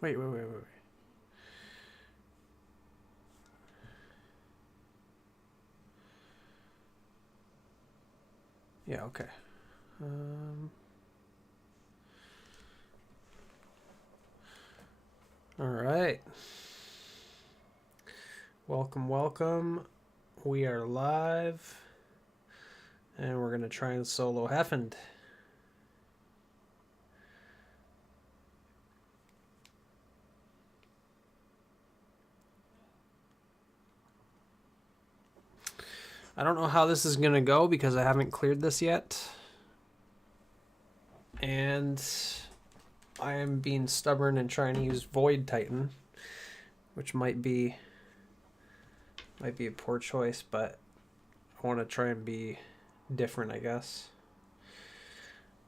Wait. Yeah, okay. All right. Welcome. We are live, and we're going to try and solo Hefnd. I don't know how this is going to go because I haven't cleared this yet. And I am being stubborn and trying to use Void Titan, which might be a poor choice, but I want to try and be different, I guess.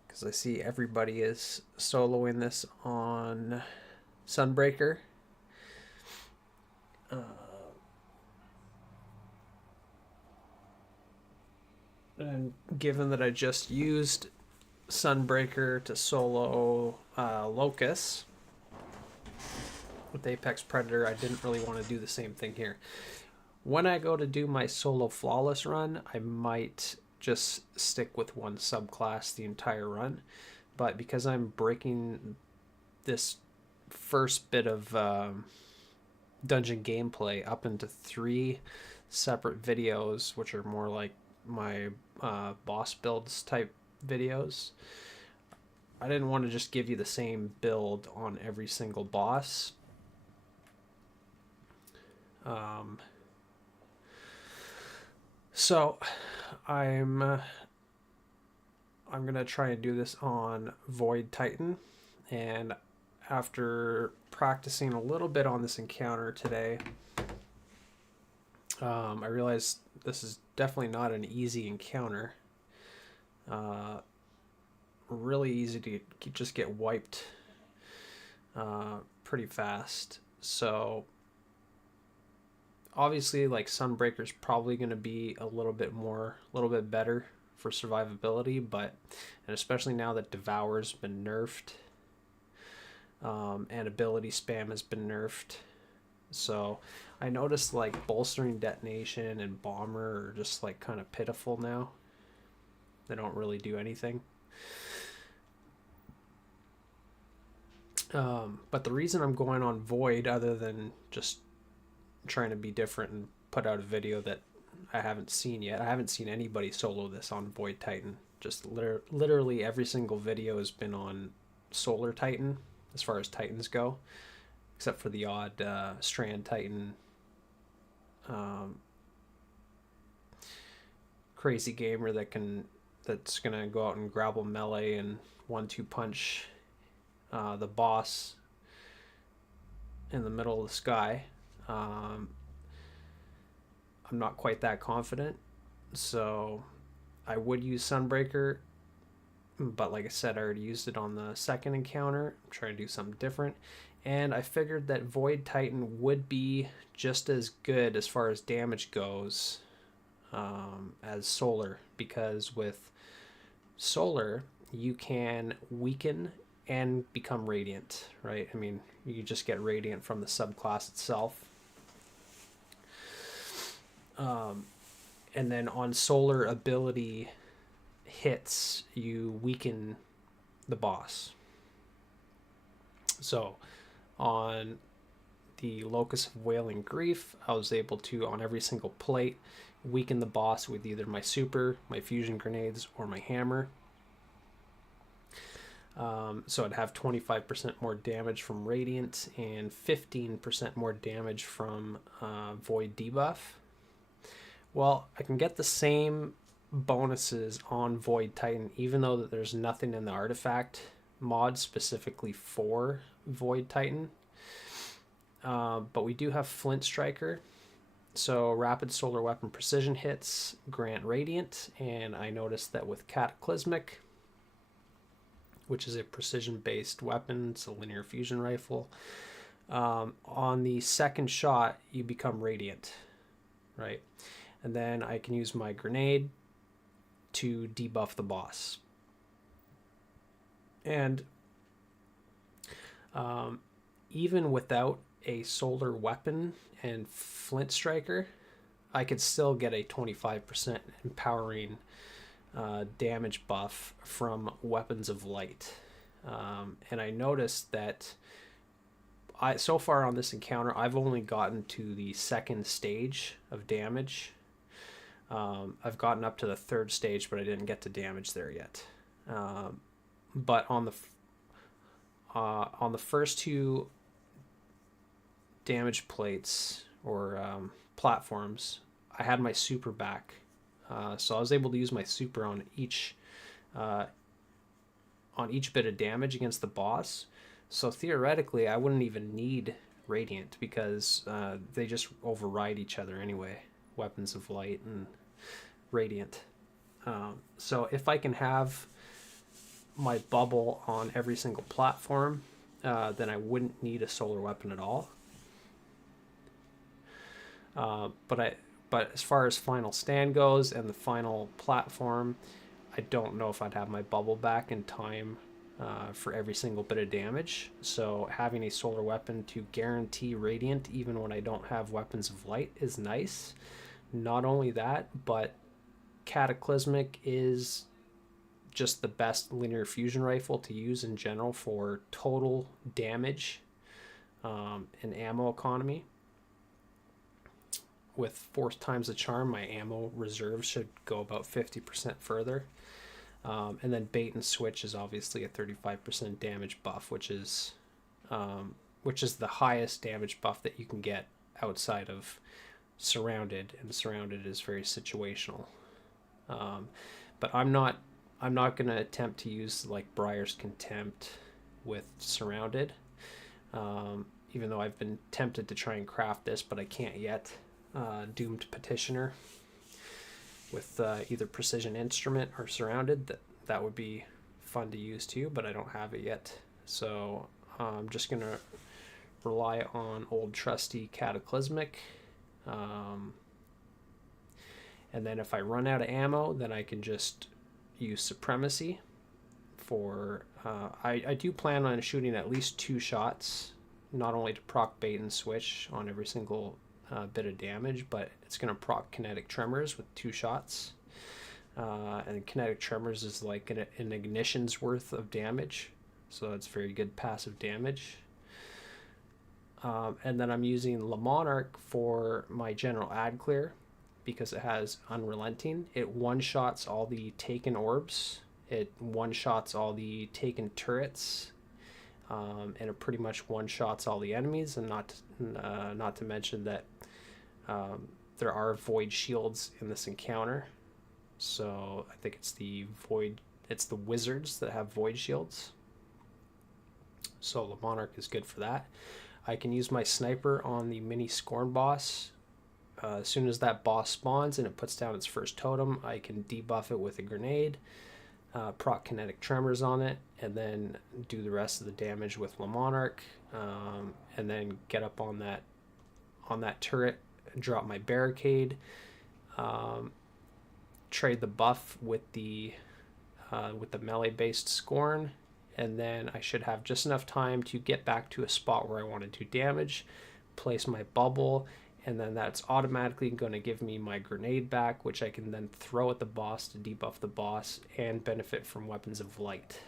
Because I see everybody is soloing this on Sunbreaker. And given that I just used Sunbreaker to solo Locust with Apex Predator, I didn't really want to do the same thing here. When I go to do my solo Flawless run, I might just stick with one subclass the entire run. But because I'm breaking this first bit of dungeon gameplay up into 3 separate videos, which are more like my boss builds type videos, I didn't want to just give you the same build on every single boss. So I'm gonna try and do this on Void Titan, and after practicing a little bit on this encounter today, I realized this is definitely not an easy encounter. Really easy to just get wiped pretty fast. So obviously, like, Sunbreaker's probably going to be a little bit better for survivability, but and especially now that Devour's been nerfed, and ability spam has been nerfed. So I noticed like bolstering detonation and bomber are just like kind of pitiful now. They don't really do anything. But the reason I'm going on Void, other than just trying to be different and put out a video that I haven't seen yet, I haven't seen anybody solo this on Void Titan. Just literally every single video has been on Solar Titan as far as Titans go, except for the odd Strand Titan crazy gamer that's gonna go out and grapple melee and 1-2 punch the boss in the middle of the sky. I'm not quite that confident, so I would use Sunbreaker, but like I said, I already used it on the second encounter. I'm trying to do something different, and I figured that Void Titan would be just as good as far as damage goes as Solar, because with Solar you can weaken and become Radiant, right? I mean, you just get Radiant from the subclass itself. And then on Solar ability hits, you weaken the boss. So on the Locus of Wailing Grief, I was able to, on every single plate, weaken the boss with either my super, my fusion grenades, or my hammer. So I'd have 25% more damage from Radiant and 15% more damage from Void debuff. Well, I can get the same bonuses on Void Titan, even though that there's nothing in the artifact mod specifically for Void Titan. But we do have Flint Striker. So rapid solar weapon precision hits grant Radiant, and I noticed that with Cataclysmic, which is a precision-based weapon, it's a linear fusion rifle, on the second shot, you become Radiant, right? And then I can use my grenade to debuff the boss. And even without a solar weapon and flint striker, I could still get a 25% empowering damage buff from weapons of light. And I noticed that so far on this encounter, I've only gotten to the second stage of damage. I've gotten up to the third stage, but I didn't get to damage there yet. But on the first two damage plates or platforms, I had my super back, so I was able to use my super on each bit of damage against the boss. So theoretically, I wouldn't even need Radiant because they just override each other anyway. Weapons of Light and Radiant. So if I can have my bubble on every single platform, then I wouldn't need a solar weapon at all. But as far as final stand goes and the final platform, I don't know if I'd have my bubble back in time for every single bit of damage. So having a solar weapon to guarantee Radiant even when I don't have weapons of light is nice. Not only that, but Cataclysmic is just the best linear fusion rifle to use in general for total damage and ammo economy. With 4 times the charm, my ammo reserve should go about 50% further. And then bait and switch is obviously a 35% damage buff, which is the highest damage buff that you can get outside of surrounded, and surrounded is very situational. But I'm not going to attempt to use like Briar's Contempt with surrounded, even though I've been tempted to try and craft this, but I can't yet. Doomed Petitioner with either Precision Instrument or Surrounded. That would be fun to use too, but I don't have it yet. So I'm just going to rely on old trusty Cataclysmic. And then if I run out of ammo, then I can just use Supremacy for... I do plan on shooting at least 2 shots, not only to proc bait and switch on every single bit of damage, but it's going to proc Kinetic Tremors with 2 shots. And Kinetic Tremors is like an ignition's worth of damage, so it's very good passive damage. And then I'm using Le Monarch for my general ad clear because it has Unrelenting. It one-shots all the taken orbs, it one-shots all the taken turrets, and it pretty much one-shots all the enemies. And not to mention that there are void shields in this encounter. So I think it's the wizards that have void shields. So Le Monarch is good for that. I can use my sniper on the mini Scorn boss. As soon as that boss spawns and it puts down its first totem, I can debuff it with a grenade, proc Kinetic Tremors on it, and then do the rest of the damage with Le Monarch, and then get up on that turret, drop my barricade, trade the buff with the melee based Scorn, and then I should have just enough time to get back to a spot where I want to do damage, place my bubble, and then that's automatically going to give me my grenade back, which I can then throw at the boss to debuff the boss and benefit from weapons of light.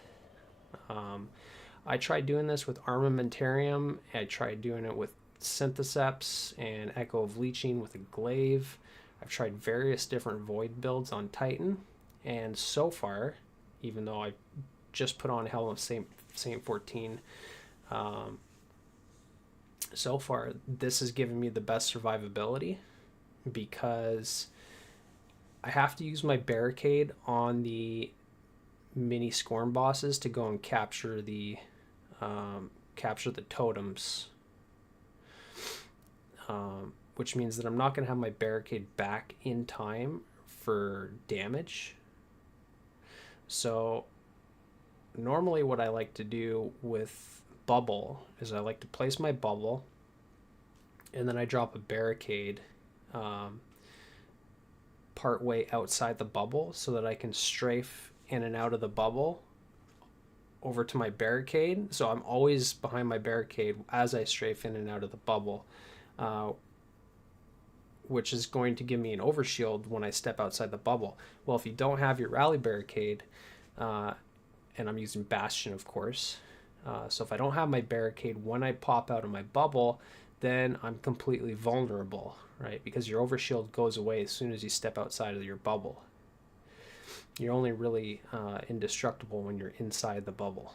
I tried doing this with Armamentarium. I tried doing it with Syntheseps and Echo of Leeching with a glaive. I've tried various different void builds on Titan, and so far, even though I just put on Helm of Saint 14, so far this has given me the best survivability because I have to use my barricade on the mini Scorn bosses to go and capture the totems, which means that I'm not going to have my barricade back in time for damage. So normally what I like to do with bubble is I like to place my bubble and then I drop a barricade part way outside the bubble so that I can strafe in and out of the bubble over to my barricade. So I'm always behind my barricade as I strafe in and out of the bubble, which is going to give me an overshield when I step outside the bubble. Well, if you don't have your rally barricade, and I'm using Bastion, of course, so if I don't have my barricade when I pop out of my bubble, then I'm completely vulnerable, right? Because your overshield goes away as soon as you step outside of your bubble. You're only really indestructible when you're inside the bubble.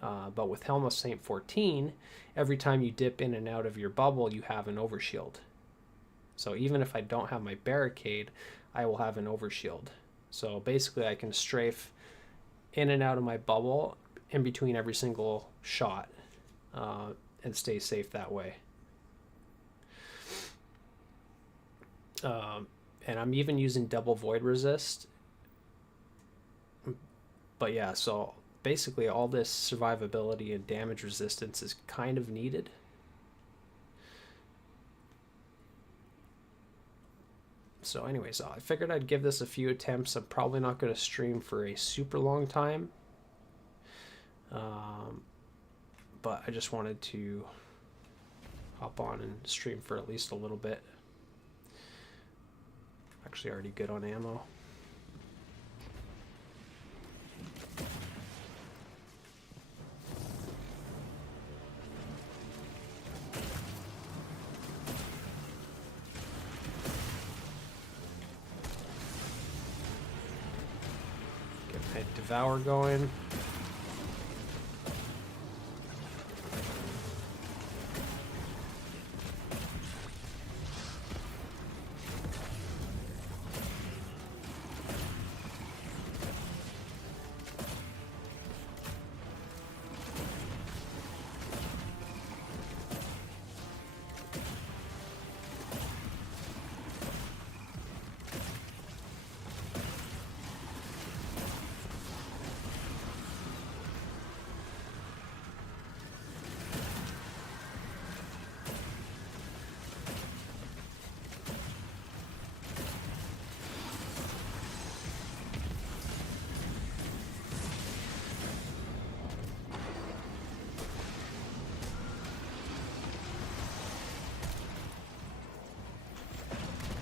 But with Helm of Saint 14, every time you dip in and out of your bubble, you have an overshield. So even if I don't have my barricade, I will have an overshield. So basically I can strafe in and out of my bubble in between every single shot and stay safe that way. And I'm even using double void resist. But yeah, so basically all this survivability and damage resistance is kind of needed. So anyways, I figured I'd give this a few attempts. I'm probably not going to stream for a super long time. But I just wanted to hop on and stream for at least a little bit. Actually already good on ammo. Get my Devour going.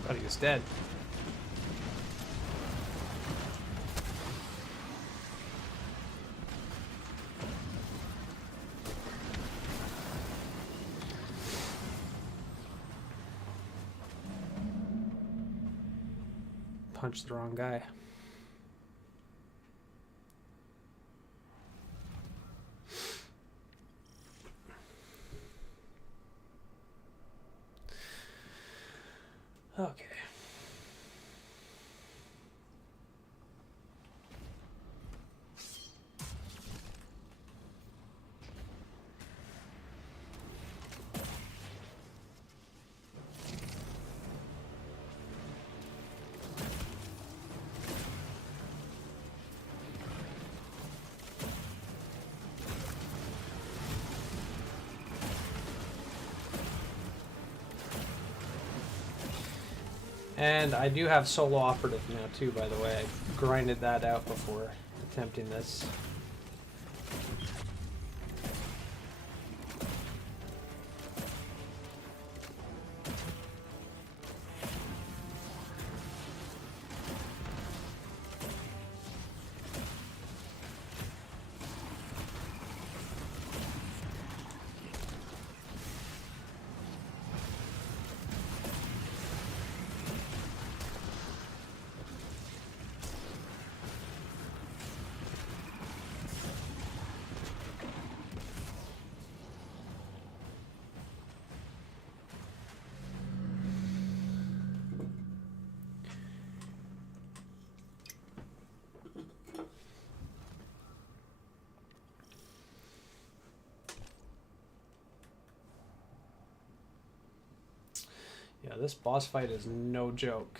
Thought he was dead. Punched the wrong guy. Okay. And I do have solo operative now too, by the way. I grinded that out before attempting this. Yeah, this boss fight is no joke.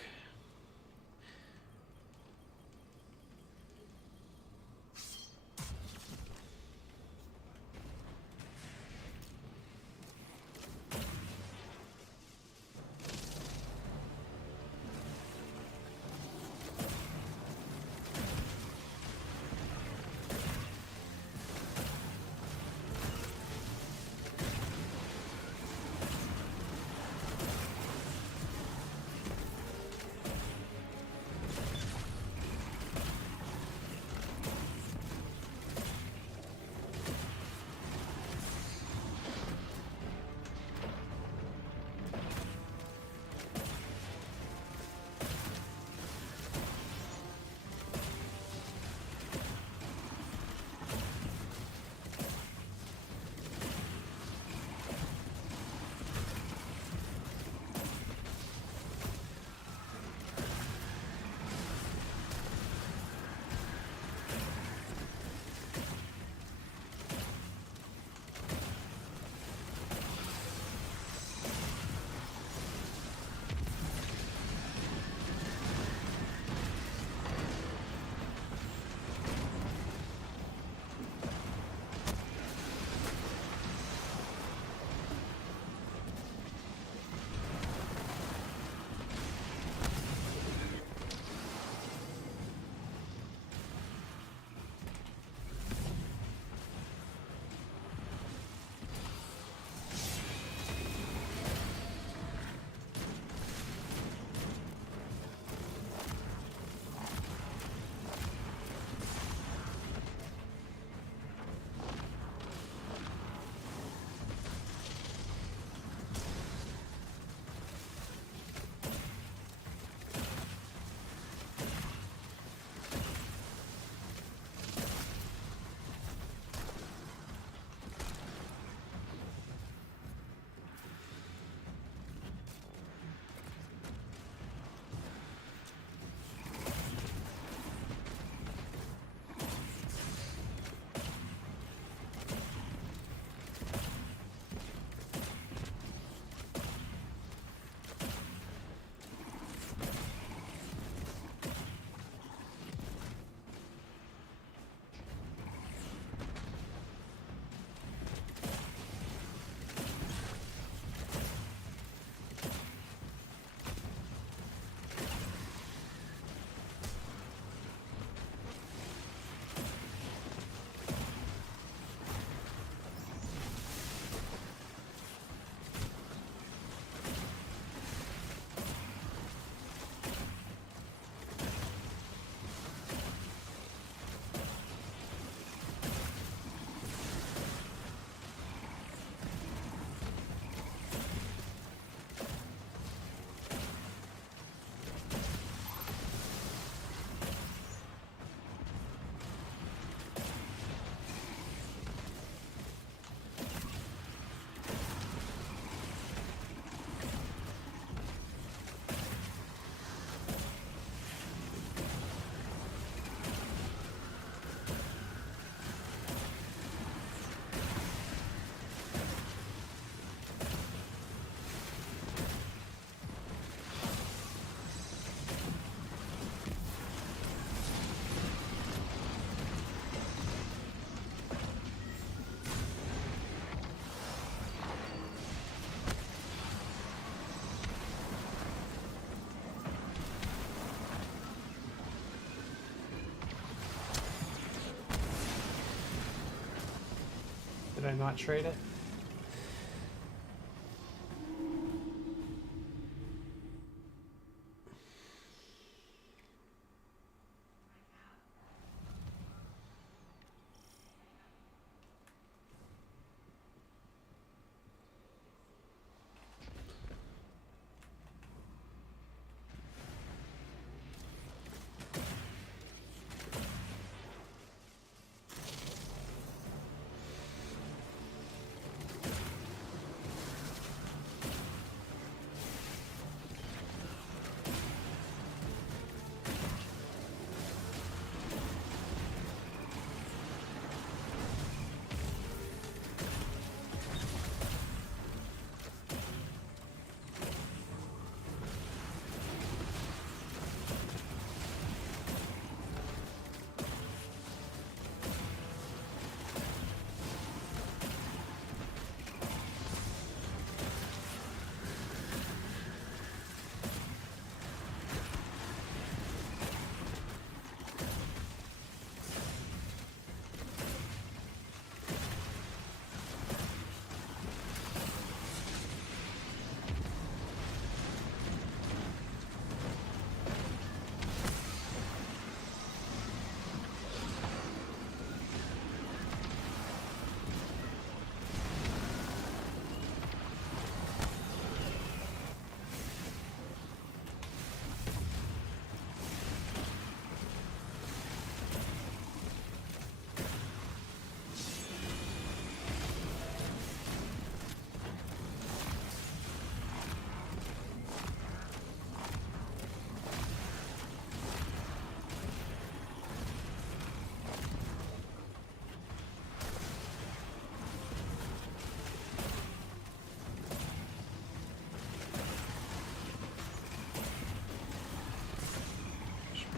I not trade it?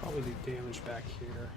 Probably do damage back here.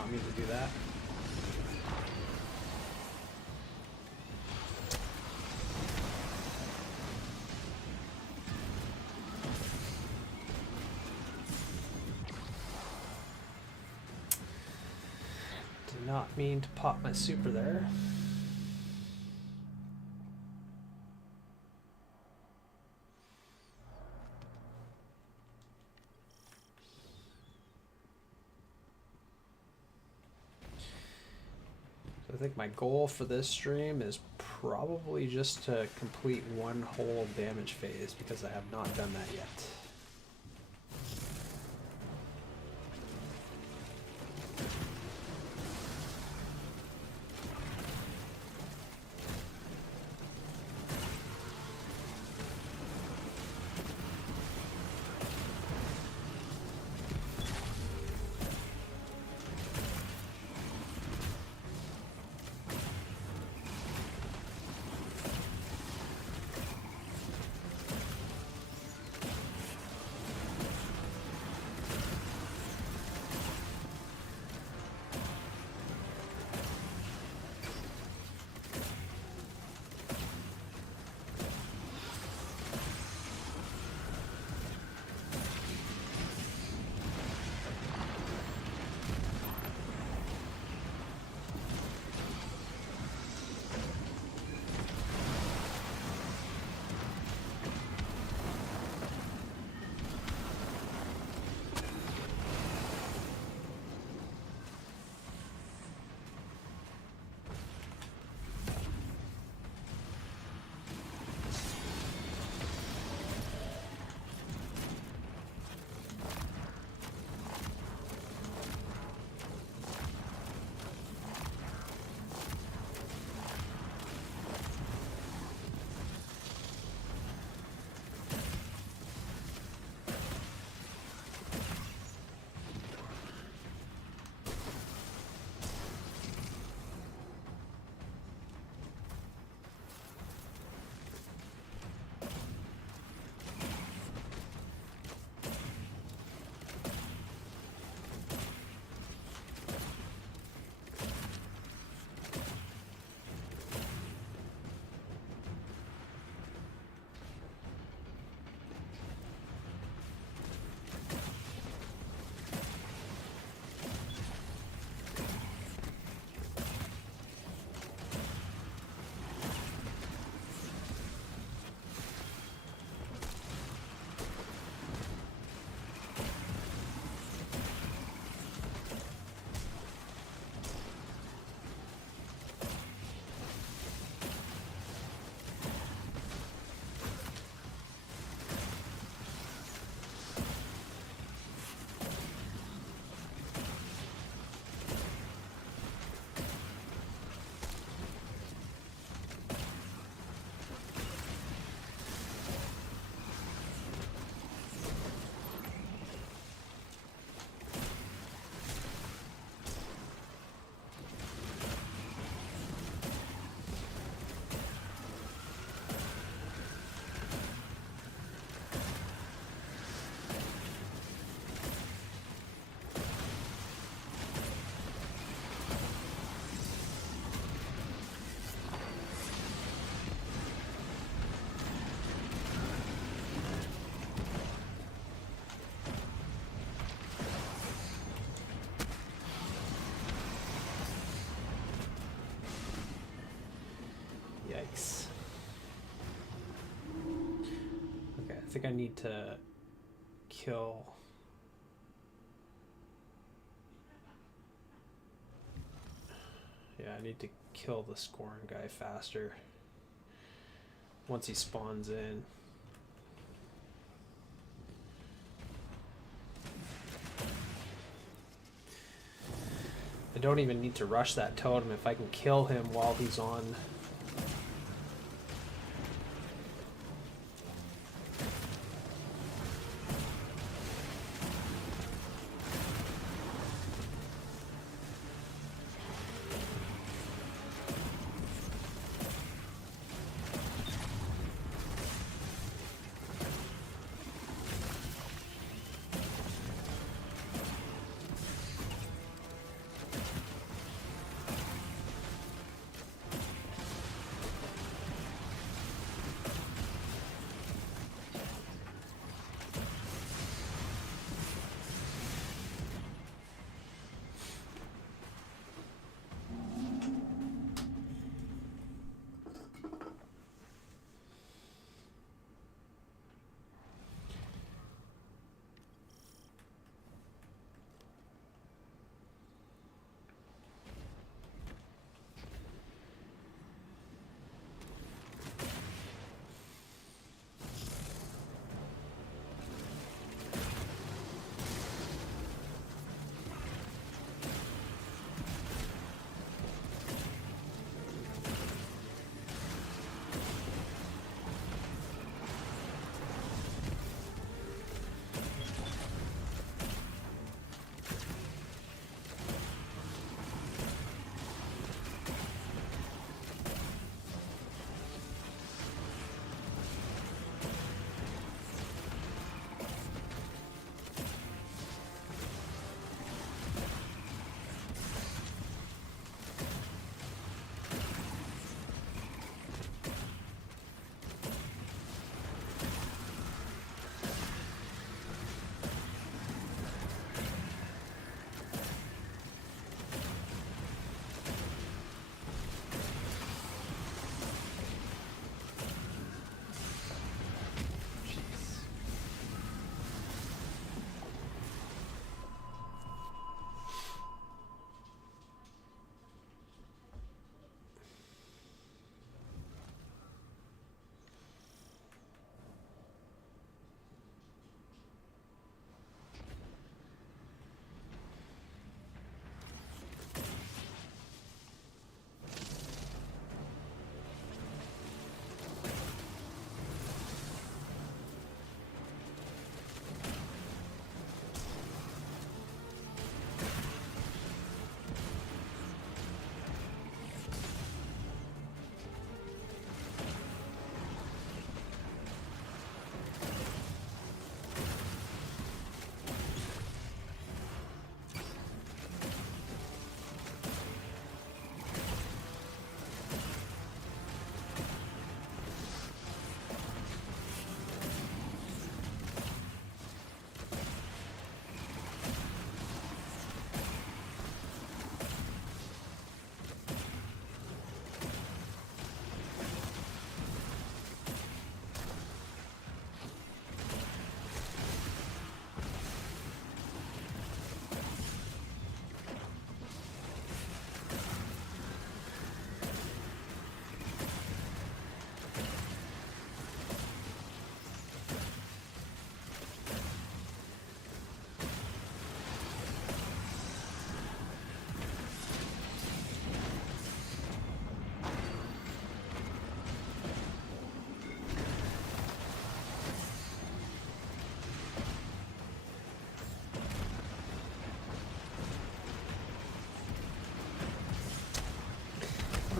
not mean to do that. Did not mean to pop my super there. I think my goal for this stream is probably just to complete one whole damage phase, because I have not done that yet. Yikes. Okay, I think I need to kill... Yeah, I need to kill the Scorn guy faster once he spawns in. I don't even need to rush that totem if I can kill him while he's on.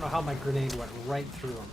don't know how my grenade went right through him.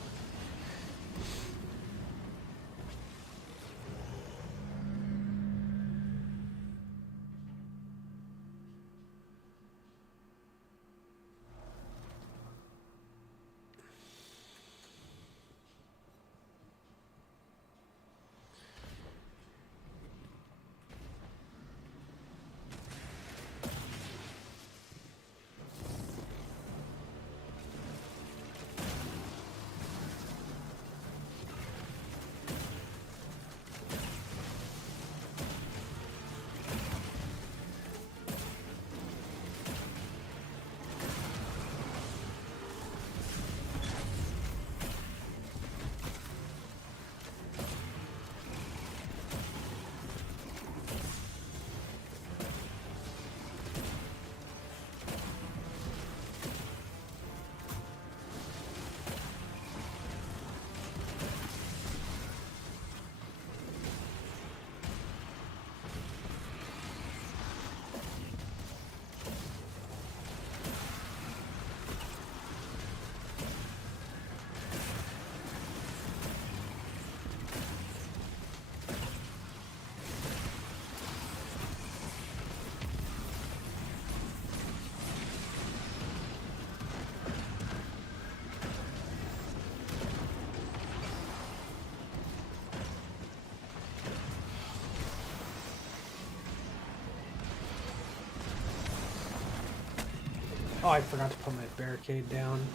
Oh, I forgot to put my barricade down.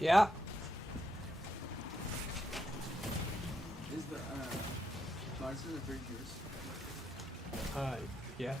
Yeah. Is the Clarkson a bridge yours? Yeah.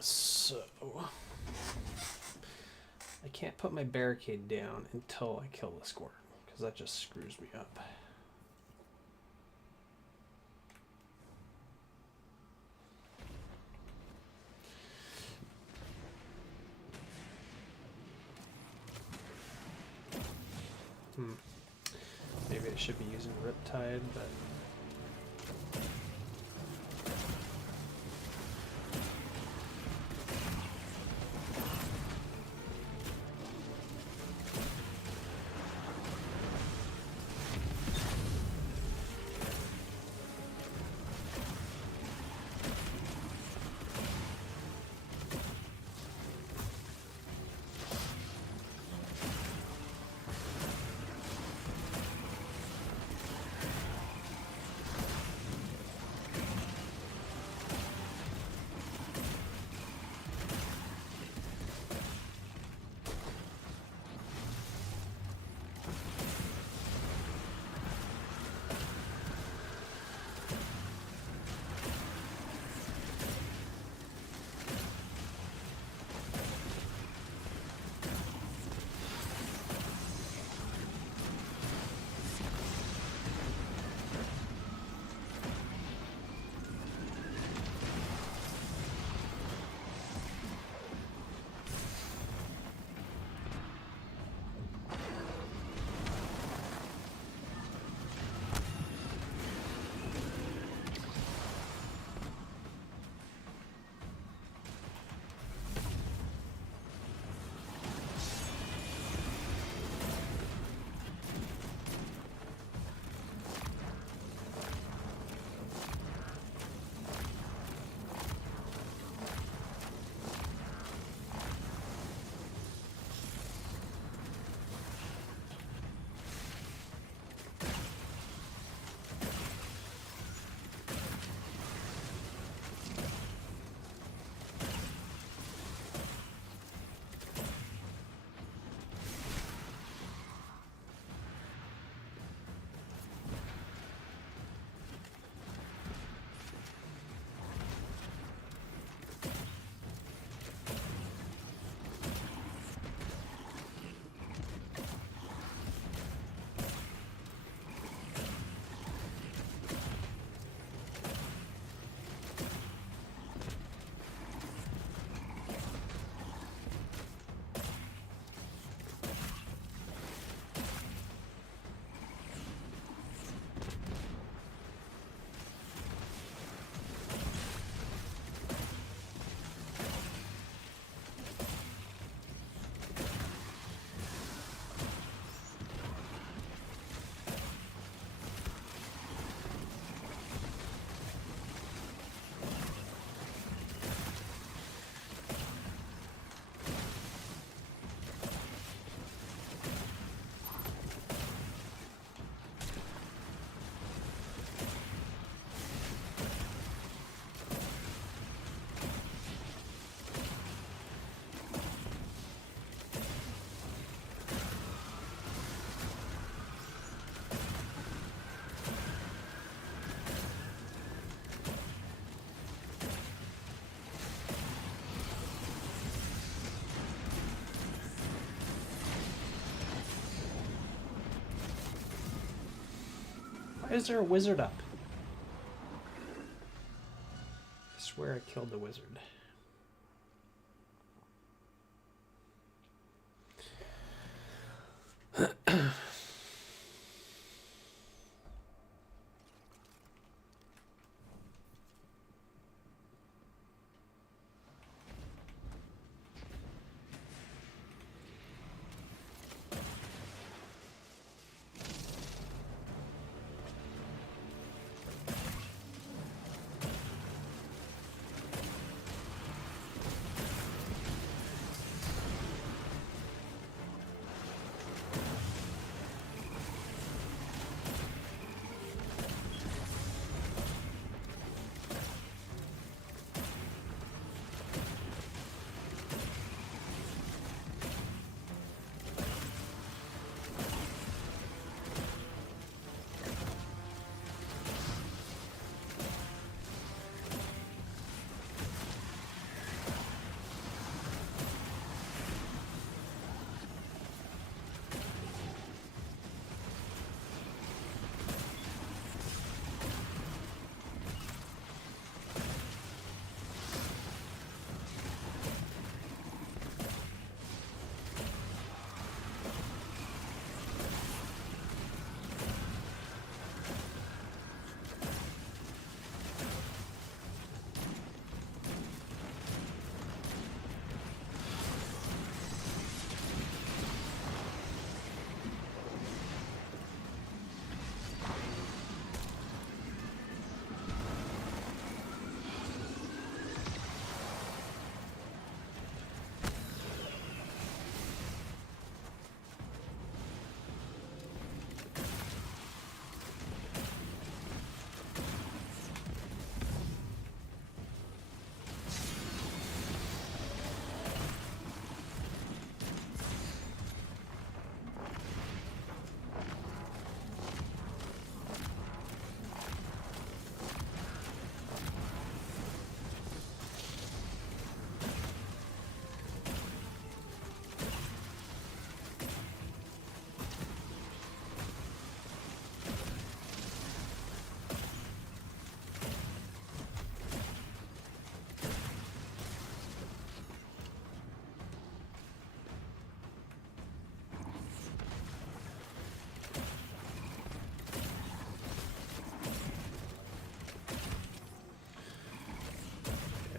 So I can't put my barricade down until I kill the squirt, because that just screws me up. Maybe I should be using Riptide, but Why is there a wizard up? I swear I killed the wizard.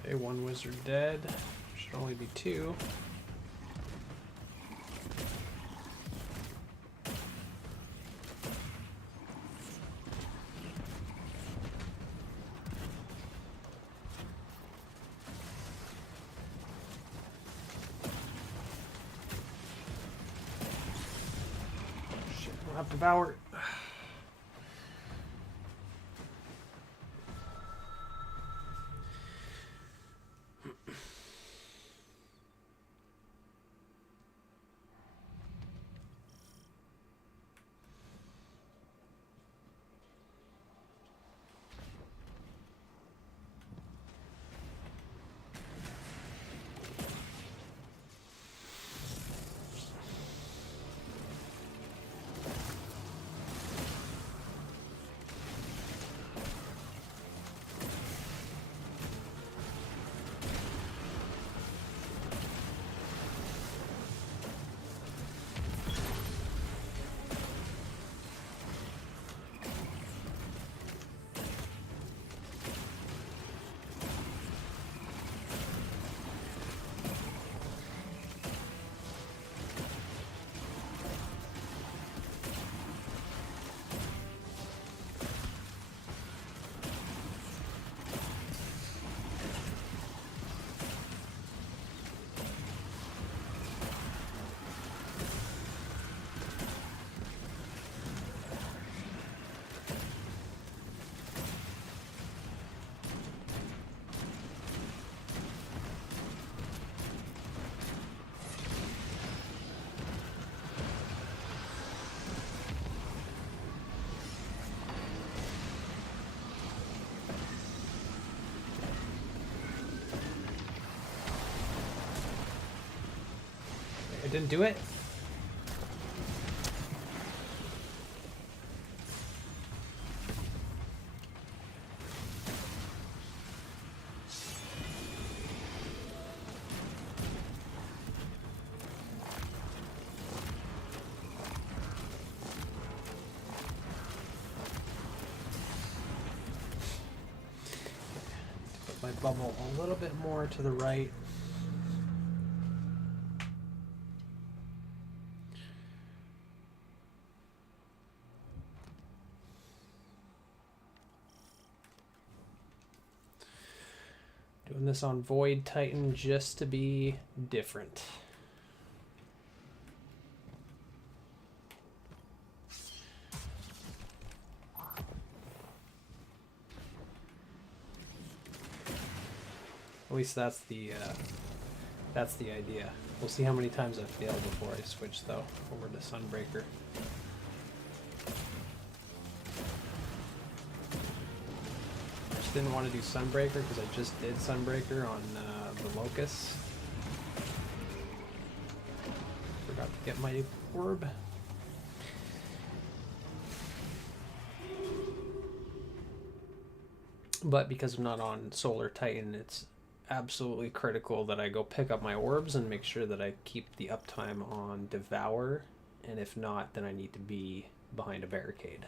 Okay, one wizard dead. Should only be two. Shit, I don't have Devour. I didn't do it? move my bubble a little bit more to the right. Doing this on Void Titan just to be different. At least that's the idea. We'll see how many times I fail before I switch though over to Sunbreaker. I just didn't want to do Sunbreaker because I just did Sunbreaker on the Locust. Forgot to get my orb. But because I'm not on Solar Titan, it's absolutely critical that I go pick up my orbs and make sure that I keep the uptime on Devour, and if not, then I need to be behind a barricade.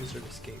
Wizard escape.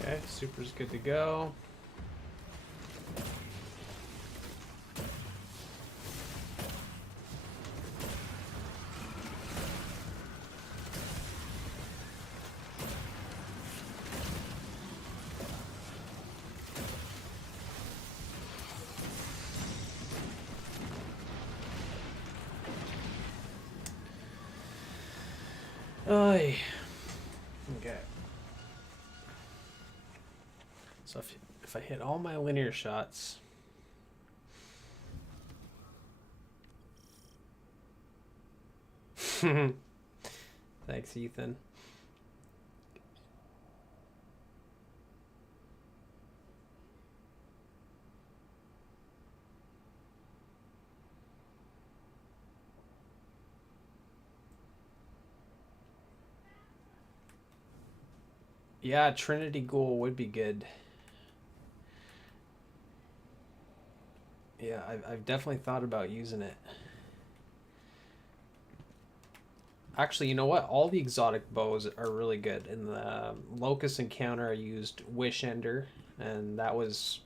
Okay, super's good to go. Oy. Okay. So if I hit all my linear shots, thanks, Ethan. Yeah, Trinity Ghoul would be good. Yeah, I've definitely thought about using it. Actually, you know what? All the exotic bows are really good. In the Locust encounter, I used Wish Ender, and that was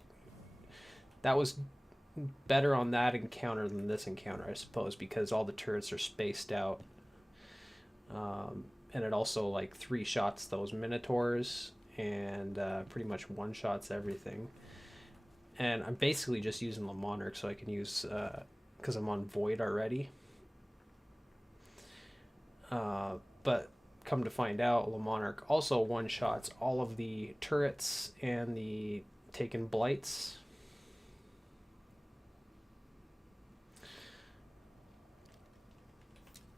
better on that encounter than this encounter, I suppose, because all the turrets are spaced out. And it also like 3-shots those Minotaurs and pretty much 1-shots everything. And I'm basically just using Le Monarch so I can use, because I'm on Void already. But come to find out, Le Monarch also 1-shots all of the turrets and the taken blights.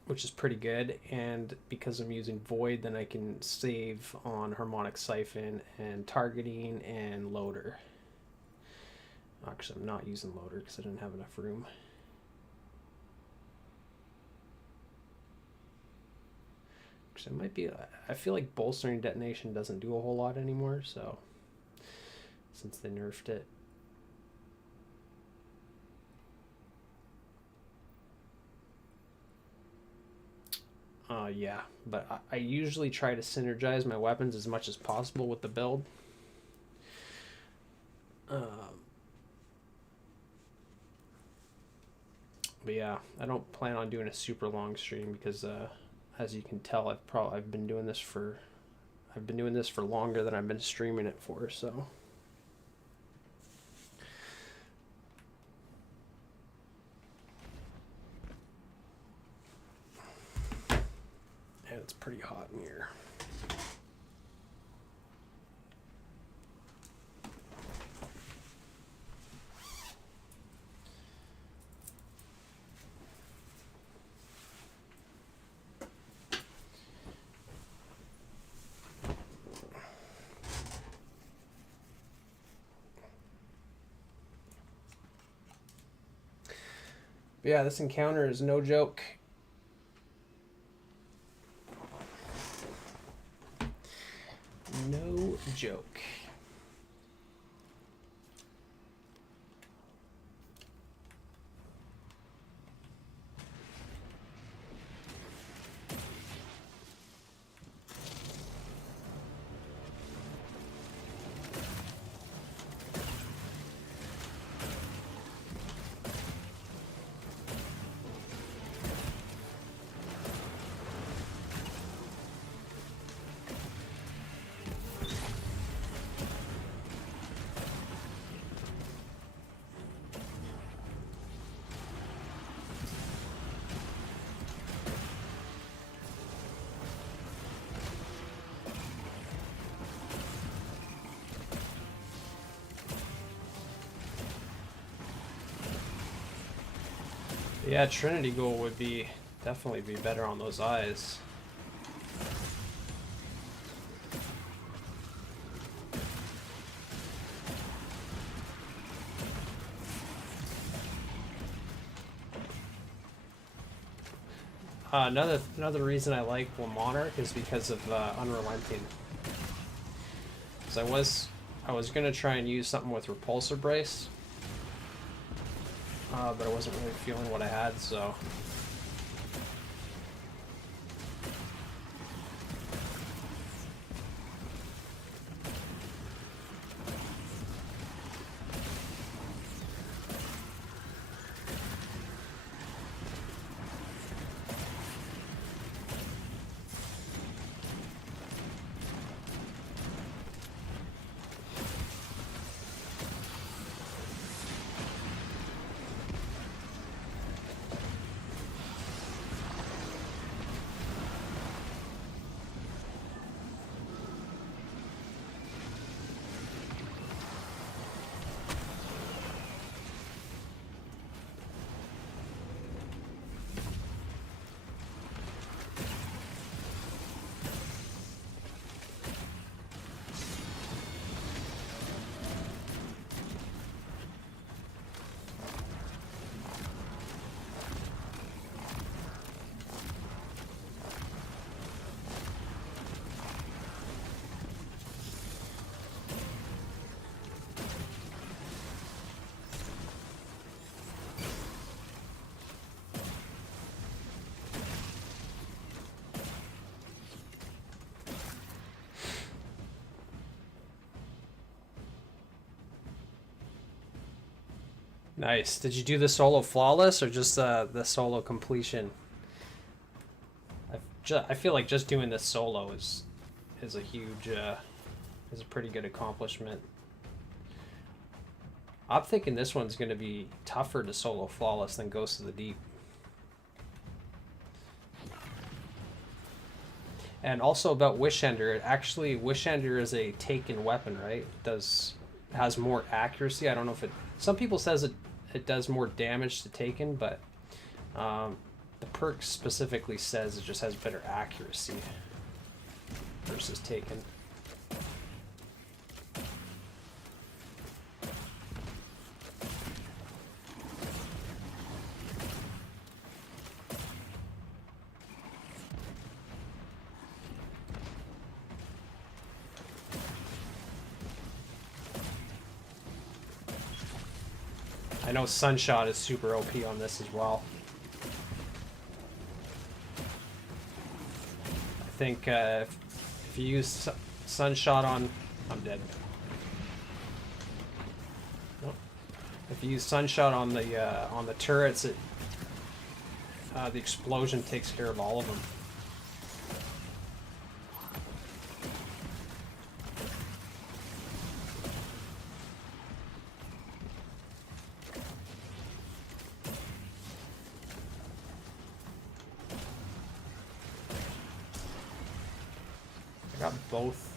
Which is pretty good, and because I'm using Void, then I can save on Harmonic Siphon and Targeting and Loader. Actually, I'm not using Loader because I didn't have enough room. Actually, it might be... I feel like Bolstering Detonation doesn't do a whole lot anymore, so... Since they nerfed it. Yeah, but I usually try to synergize my weapons as much as possible with the build. But yeah, I don't plan on doing a super long stream because, as you can tell, I've been doing this for longer than I've been streaming it for. So. And it's pretty hot in here. But yeah, this encounter is no joke. No joke. Yeah, Trinity Ghoul would definitely be better on those eyes. Another reason I like Le Monarch is because of Unrelenting. Because I was gonna try and use something with Repulsor Brace. But I wasn't really feeling what I had, so... Nice. Did you do the solo flawless or just the solo completion? I feel like just doing this solo is a huge is a pretty good accomplishment. I'm thinking this one's going to be tougher to solo flawless than Ghost of the Deep. And also about Wishender, actually Wishender is a taken weapon, right? Has more accuracy. I don't know if it. Some people says it does more damage to taken, but the perk specifically says it just has better accuracy versus taken. I know Sunshot is super OP on this as well. I think if you use Sunshot on... I'm dead. Nope. If you use Sunshot on the turrets, the explosion takes care of all of them. Both.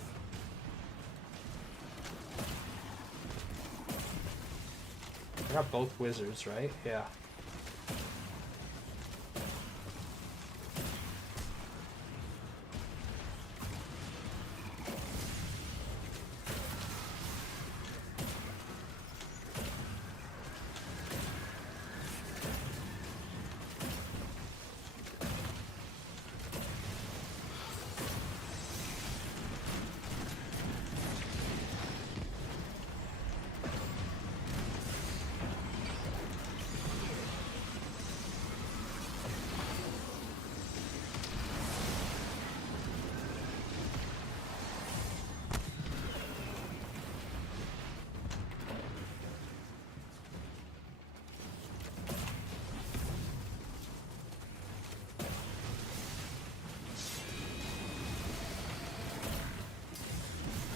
I got both wizards, right? Yeah.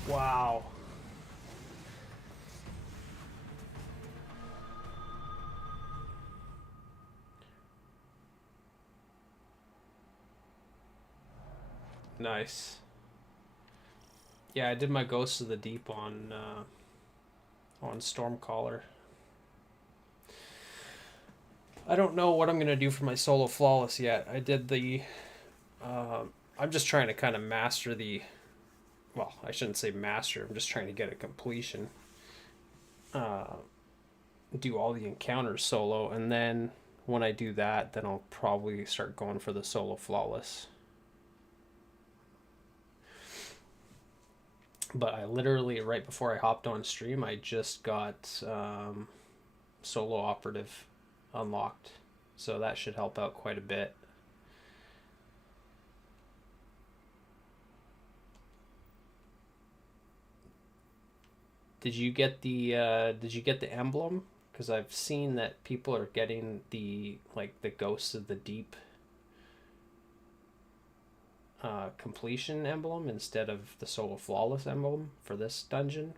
Wow. Nice. Yeah, I did my Ghost of the Deep on Stormcaller. I don't know what I'm gonna do for my solo flawless yet. I did the. I'm just trying to kind of master the. Well, I shouldn't say master. I'm just trying to get a completion. Do all the encounters solo, and then when I do that, then I'll probably start going for the solo flawless. But I literally, right before I hopped on stream, I just got solo operative unlocked. So that should help out quite a bit. Did you get the emblem? Because I've seen that people are getting the Ghosts of the Deep completion emblem instead of the solo flawless emblem for this dungeon.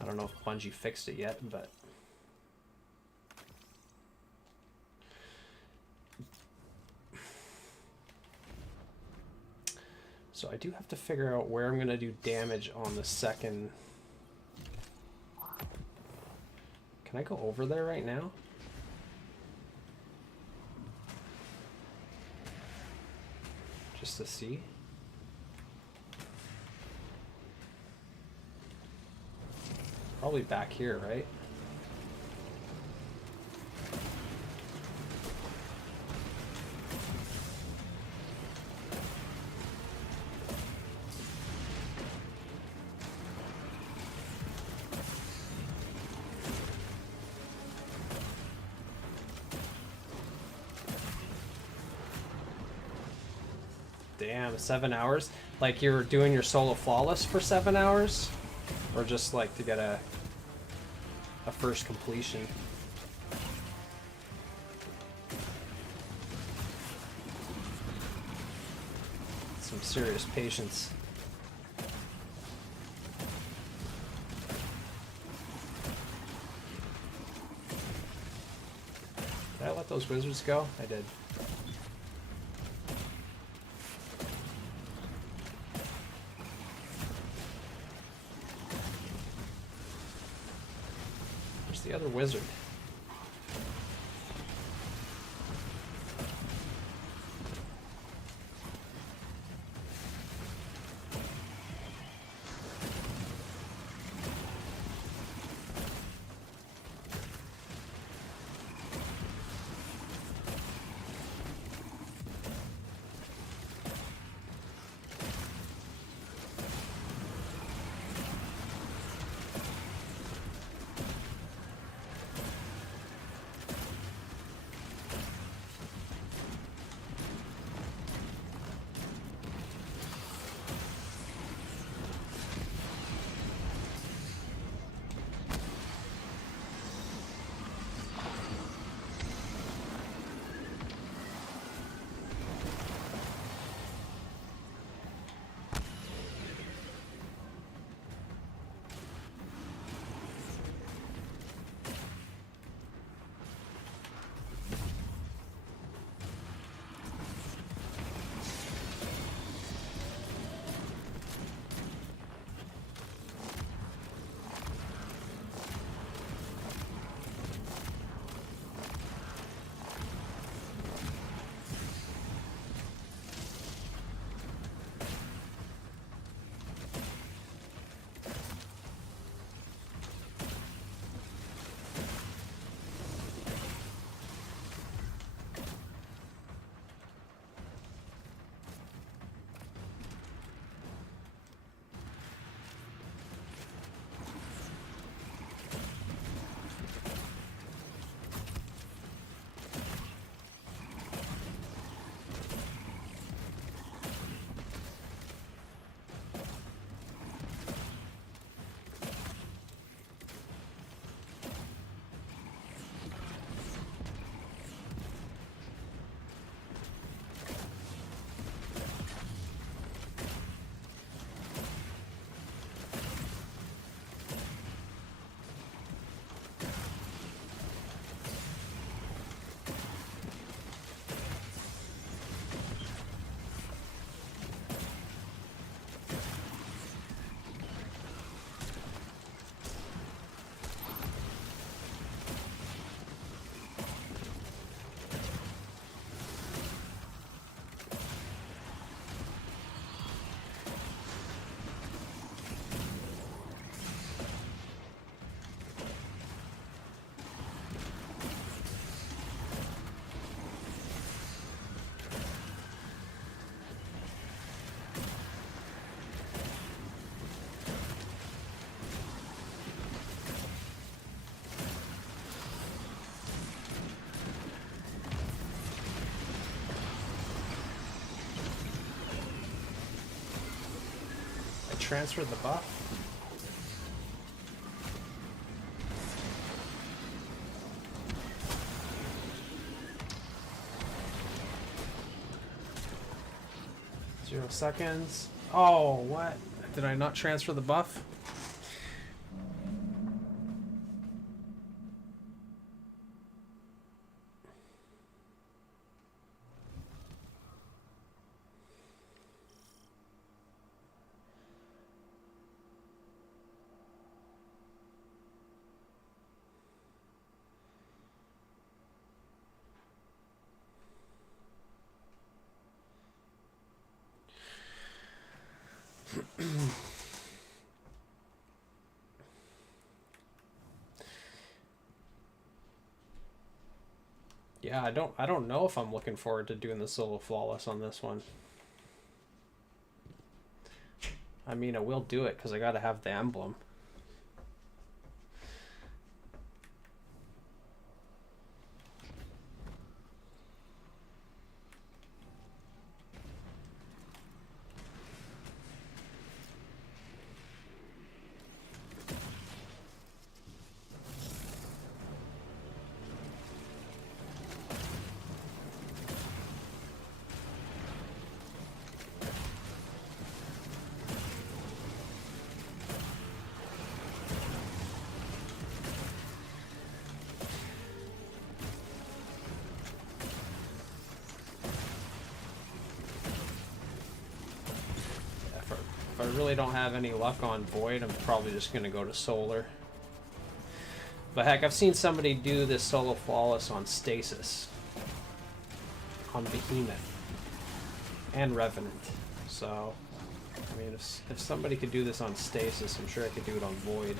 I don't know if Bungie fixed it yet, but so I do have to figure out where I'm going to do damage on the second. Can I go over there right now? Just to see. Probably back here, right? Damn, 7 hours? Like you're doing your solo flawless for 7 hours? Or just like to get a... a first completion. Some serious patience. Did I let those wizards go? I did. Where's the other wizard? Transfer the buff. Zero seconds. Oh, what? Did I not transfer the buff? Yeah, I don't know if I'm looking forward to doing the solo flawless on this one. I mean, I will do it because I got to have the emblem. really don't have any luck on Void, I'm probably just going to go to Solar. But heck, I've seen somebody do this solo flawless on Stasis, on Behemoth, and Revenant. So, I mean, if somebody could do this on Stasis, I'm sure I could do it on Void.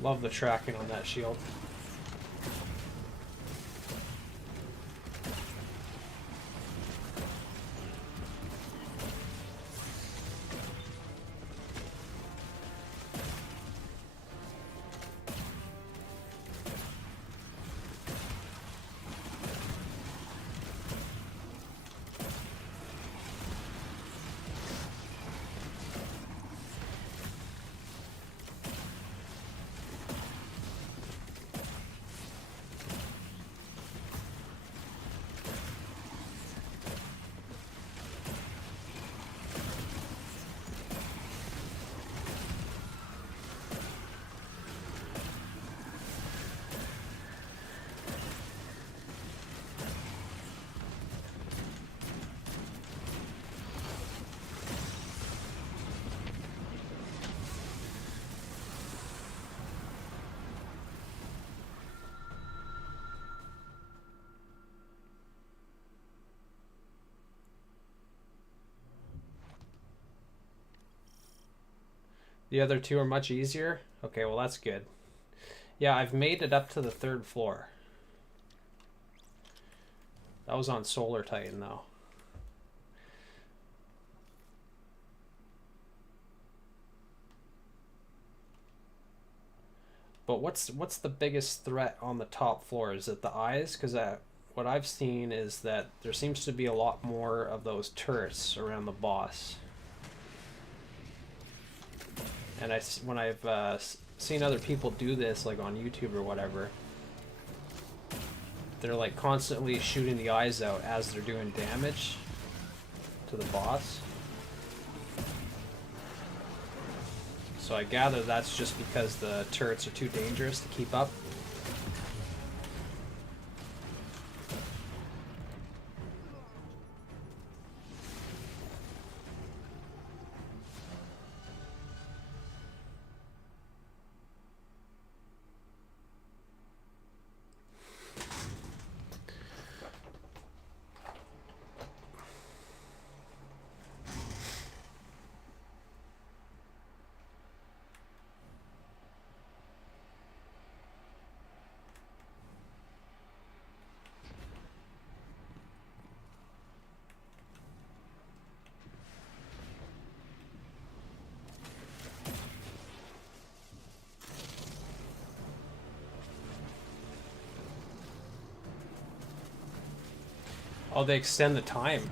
Love the tracking on that shield. The other two are much easier. Okay, well that's good. Yeah, I've made it up to the 3rd floor. That was on Solar Titan though. But what's the biggest threat on the top floor? Is it the eyes? Because what I've seen is that there seems to be a lot more of those turrets around the boss. And when I've seen other people do this, like on YouTube or whatever, they're like constantly shooting the eyes out as they're doing damage to the boss. So I gather that's just because the turrets are too dangerous to keep up. Oh, they extend the time.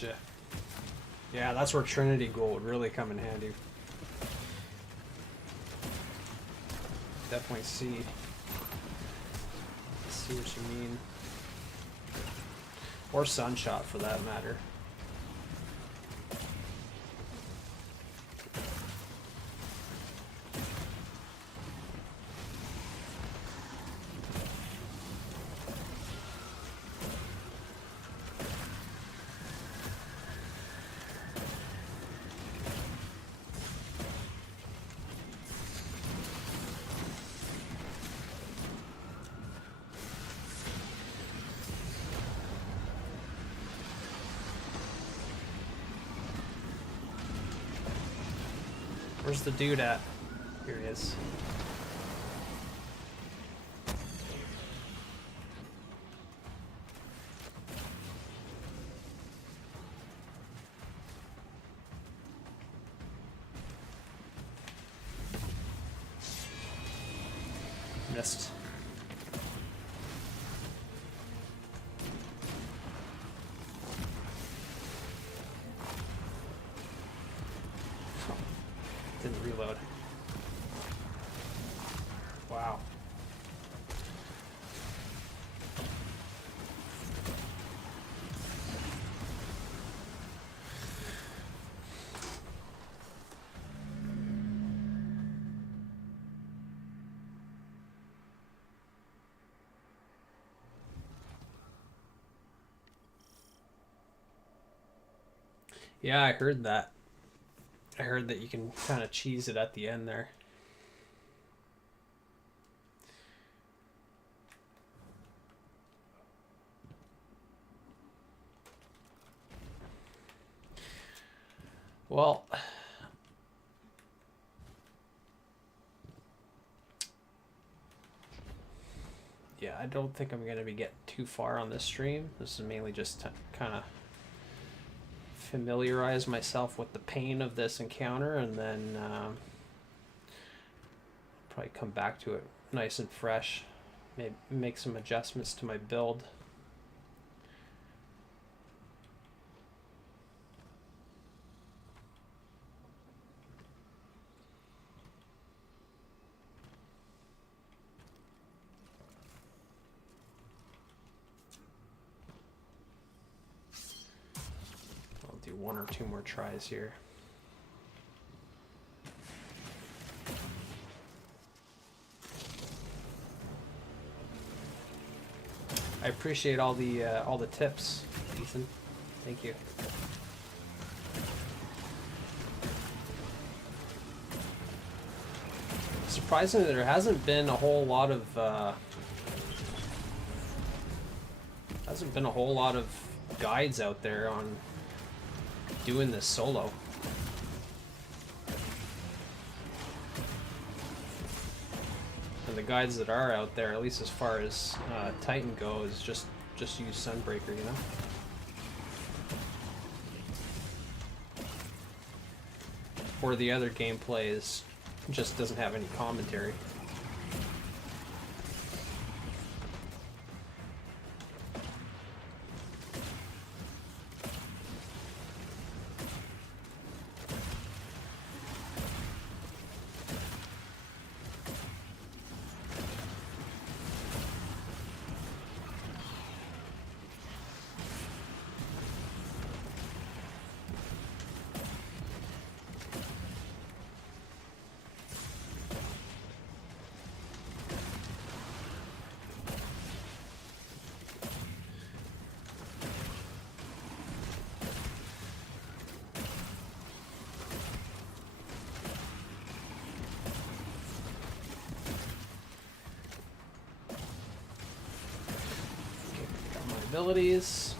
Gotcha. Yeah, that's where Trinity Gold would really come in handy. Definitely see what you mean. Or Sunshot for that matter. Where's the dude at? Here he is. Missed. Didn't reload. Wow. Yeah, I heard that. I heard that you can kind of cheese it at the end there. Well, yeah, I don't think I'm going to be getting too far on this stream. This is mainly just to kind of familiarize myself with the pain of this encounter, and then probably come back to it nice and fresh. Maybe make some adjustments to my build. I'll do one or two more tries here. I appreciate all the tips, Ethan. Thank you. Surprisingly, there hasn't been a whole lot of guides out there on doing this solo. And the guides that are out there, at least as far as Titan goes, just use Sunbreaker, you know? Or the other gameplay just doesn't have any commentary. Abilities.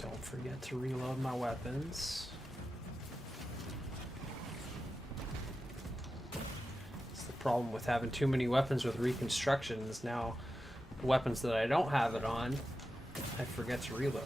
Don't forget to reload my weapons. It's the problem with having too many weapons with reconstructions. Now, weapons that I don't have it on, I forget to reload.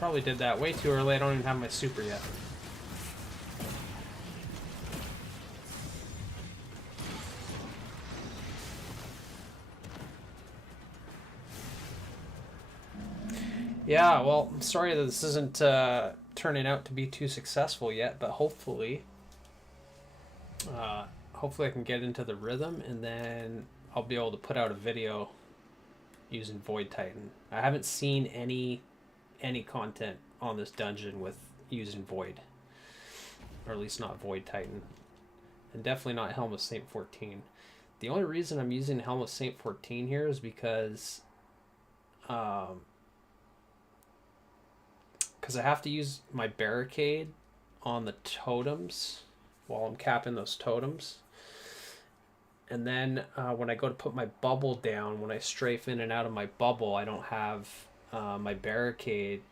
Probably did that way too early. I don't even have my super yet. Yeah, well, I'm sorry that this isn't turning out to be too successful yet, but hopefully I can get into the rhythm, and then I'll be able to put out a video using Void Titan. I haven't seen any content on this dungeon with using Void, or at least not Void Titan, and definitely not Helm of Saint 14. The only reason I'm using Helm of Saint 14 here is because I have to use my barricade on the totems while I'm capping those totems. And then when I go to put my bubble down, when I strafe in and out of my bubble, I don't have my barricade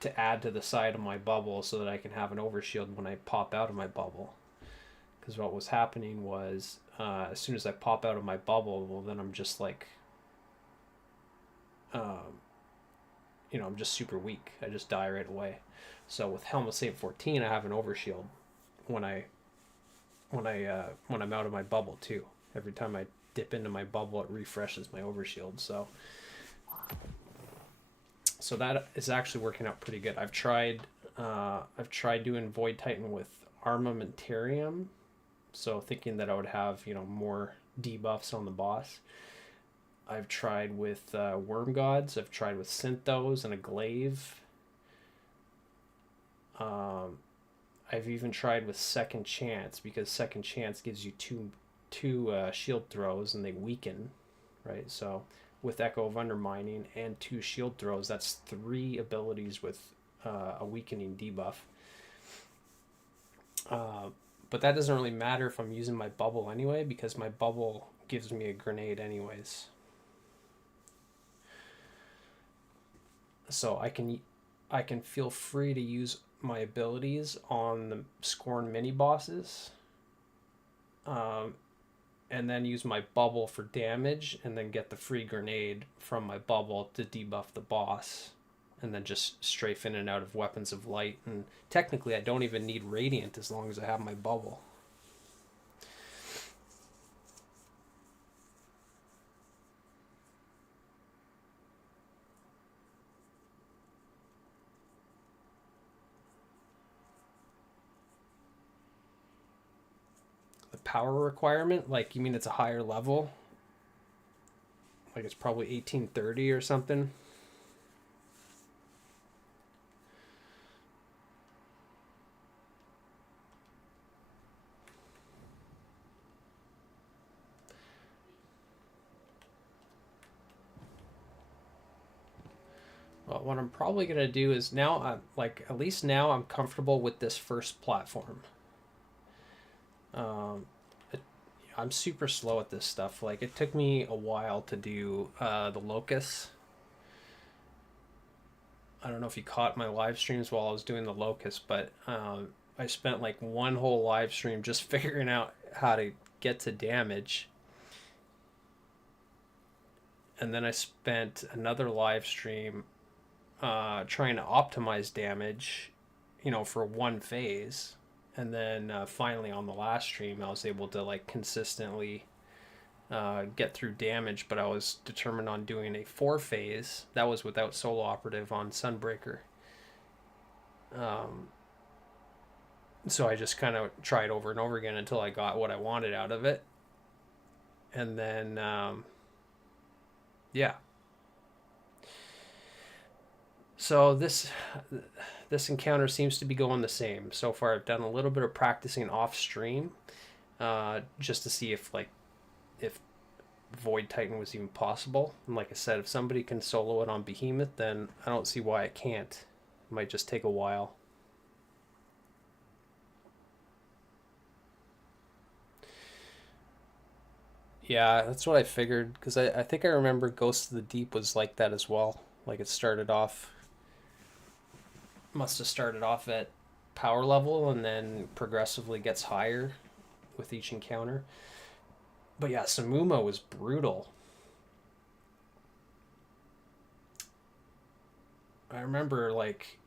to add to the side of my bubble so that I can have an overshield when I pop out of my bubble. Because what was happening was as soon as I pop out of my bubble, well, then I'm just like, I'm just super weak. I just die right away. So with Helm of Saint 14, I have an overshield when I'm out of my bubble too. Every time I dip into my bubble, it refreshes my overshield. So that is actually working out pretty good. I've tried doing Void Titan with Armamentarium, so thinking that I would have more debuffs on the boss. I've tried with Worm Gods. I've tried with Synthos and a Glaive. I've even tried with Second Chance, because Second Chance gives you two shield throws and they weaken, right? So with Echo of Undermining and 2 shield throws, that's 3 abilities with a weakening debuff. But that doesn't really matter if I'm using my bubble anyway, because my bubble gives me a grenade anyways. So I can feel free to use my abilities on the Scorn mini bosses, and then use my bubble for damage, and then get the free grenade from my bubble to debuff the boss, and then just strafe in and out of Weapons of Light. And technically I don't even need Radiant as long as I have my bubble. Power requirement, like, you mean it's a higher level, like it's probably 1830 or something? Well, what I'm probably gonna do is, now at least now I'm comfortable with this first platform. I'm super slow at this stuff. Like, it took me a while to do the Locust. I don't know if you caught my live streams while I was doing the Locust, but I spent like one whole live stream just figuring out how to get to damage. And then I spent another live stream trying to optimize damage, for one phase. And then finally on the last stream, I was able to like consistently get through damage, but I was determined on doing a 4-phase. That was without solo operative on Sunbreaker. So I just kind of tried over and over again until I got what I wanted out of it. And then, yeah. So this encounter seems to be going the same. So far I've done a little bit of practicing off stream, just to see if Void Titan was even possible. And like I said, if somebody can solo it on Behemoth, then I don't see why it can't. It might just take a while. Yeah, that's what I figured, because I think I remember Ghost of the Deep was like that as well. Like it started off, must have started off at power level and then progressively gets higher with each encounter. But yeah, Samuma was brutal. I remember, like,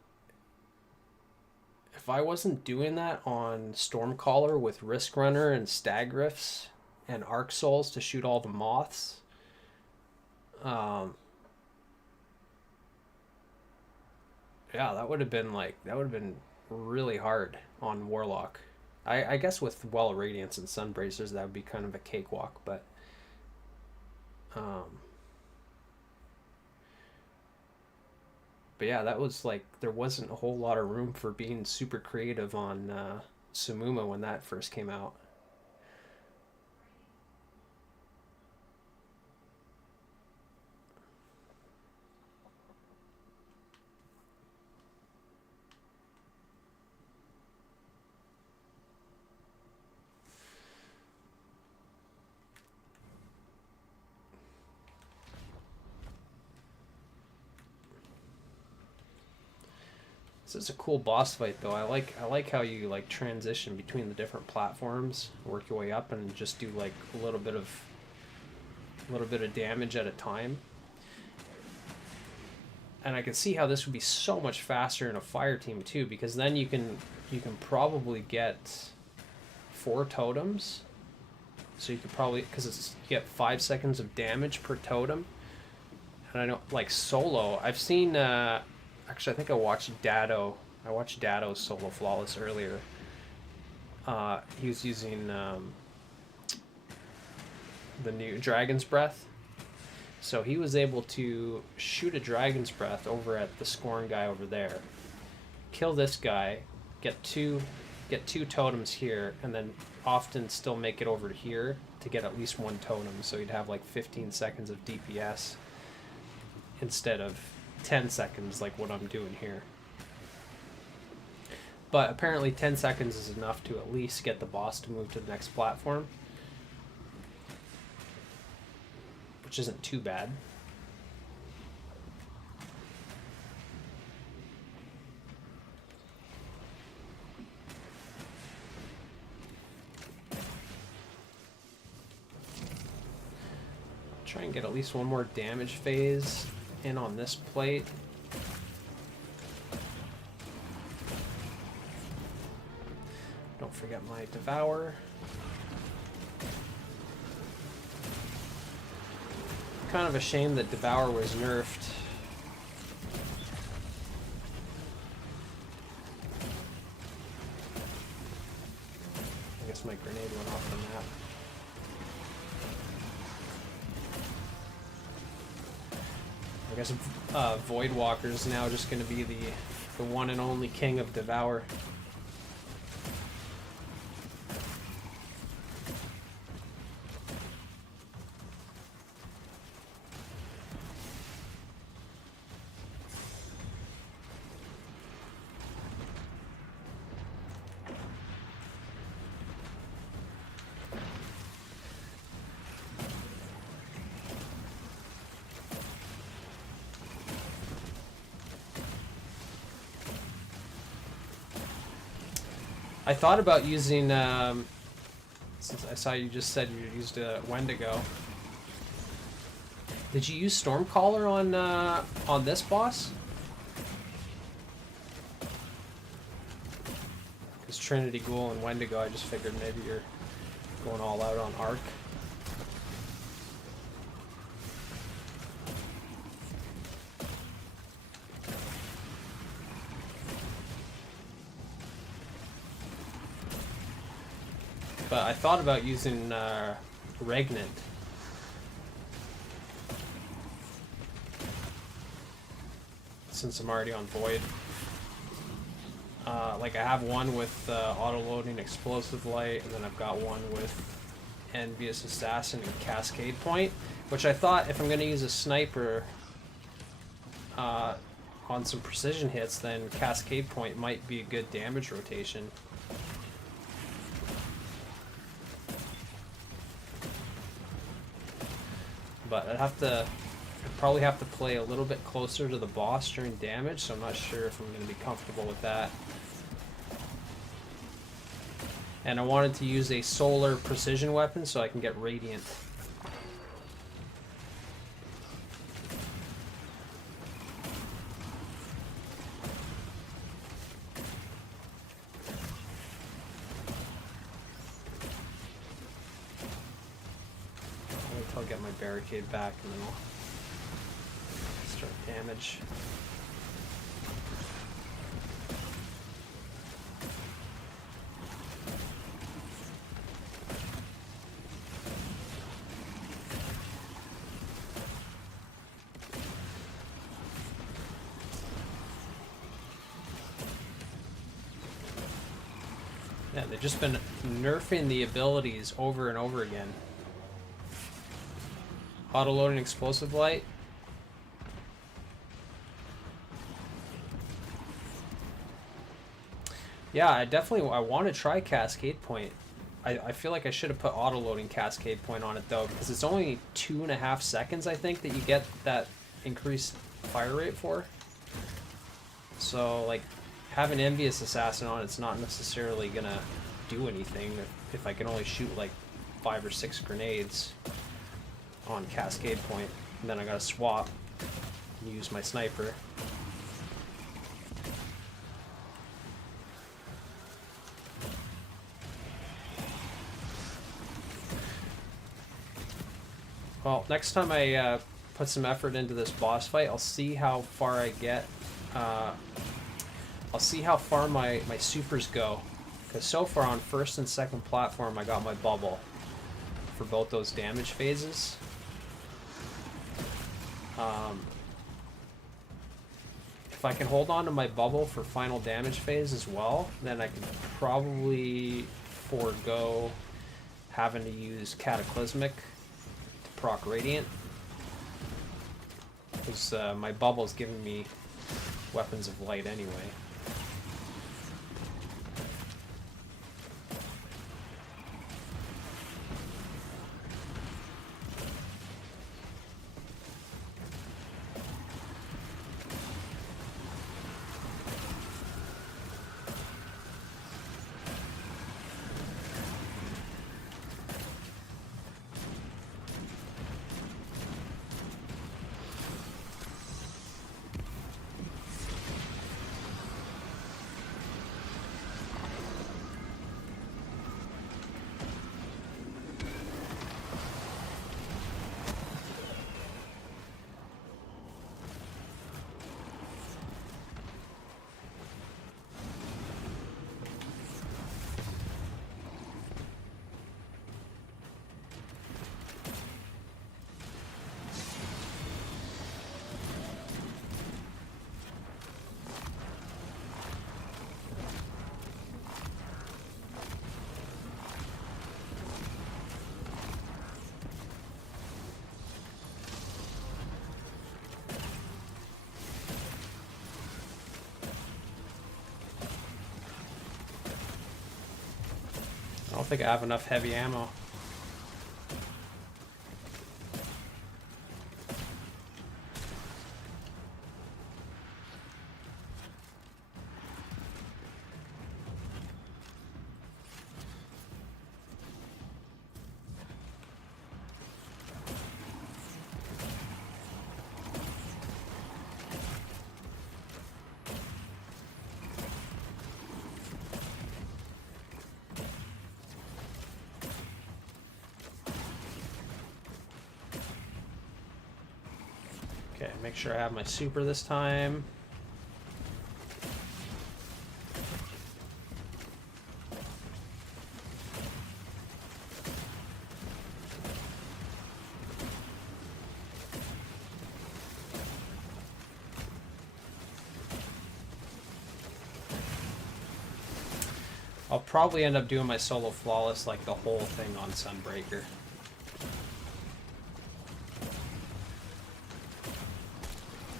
if I wasn't doing that on Stormcaller with Risk Runner and Stag Rifts and Arc Souls to shoot all the moths, yeah, that would have been really hard on Warlock. I guess with Well Radiance and Sunbracers that would be kind of a cakewalk, but yeah, that was like, there wasn't a whole lot of room for being super creative on Samuma when that first came out. This is a cool boss fight though. I like how you like transition between the different platforms, work your way up, and just do like a little bit of damage at a time. And I can see how this would be so much faster in a fire team too, because then you can probably get 4 totems. So you could probably, because it's, you get 5 seconds of damage per totem. And I know, like solo, I've seen. Actually, I think I watched Dado. I watched Dado's solo flawless earlier. He was using the new Dragon's Breath. So he was able to shoot a Dragon's Breath over at the Scorn guy over there, kill this guy, get two totems here, and then often still make it over to here to get at least 1 totem. So he'd have like 15 seconds of DPS instead of 10 seconds like what I'm doing here. But apparently 10 seconds is enough to at least get the boss to move to the next platform, which isn't too bad. Try and get at least 1 more damage phase in on this plate. Don't forget my Devour. Kind of a shame that Devour was nerfed. I guess my grenade went off the map. I guess Void Walker is now just going to be the one and only king of Devour. I thought about using, since I saw you just said you used a Wendigo. Did you use Stormcaller on this boss? Because Trinity Ghoul and Wendigo, I just figured maybe you're going all out on Arc. But I thought about using Regnant. since I'm already on Void. Like I have one with auto-loading Explosive Light, and then I've got one with Envious Assassin and Cascade Point, which I thought if I'm going to use a sniper on some precision hits, then Cascade Point might be a good damage rotation. But I'd probably have to play a little bit closer to the boss during damage, so I'm not sure if I'm going to be comfortable with that. And I wanted to use a solar precision weapon so I can get Radiant. Wait till I get my barricade back and then I'll start damage. Yeah, they've just been nerfing the abilities over and over again. Auto-loading Explosive Light. Yeah, I want to try Cascade Point. I feel like I should have put auto-loading Cascade Point on it though, because it's only 2.5 seconds, I think, that you get that increased fire rate for. So, like, having Envious Assassin on it's not necessarily gonna do anything if I can only shoot like 5 or 6 grenades on Cascade Point, and then I gotta swap and use my sniper. Well, next time I put some effort into this boss fight, I'll see how far I get. I'll see how far my supers go, because so far on first and second platform I got my bubble for both those damage phases. If I can hold on to my bubble for final damage phase as well, then I can probably forego having to use Cataclysmic to proc Radiant, because my bubble's giving me Weapons of Light anyway. I don't think I have enough heavy ammo. Okay, make sure I have my super this time. I'll probably end up doing my solo flawless like the whole thing on Sunbreaker.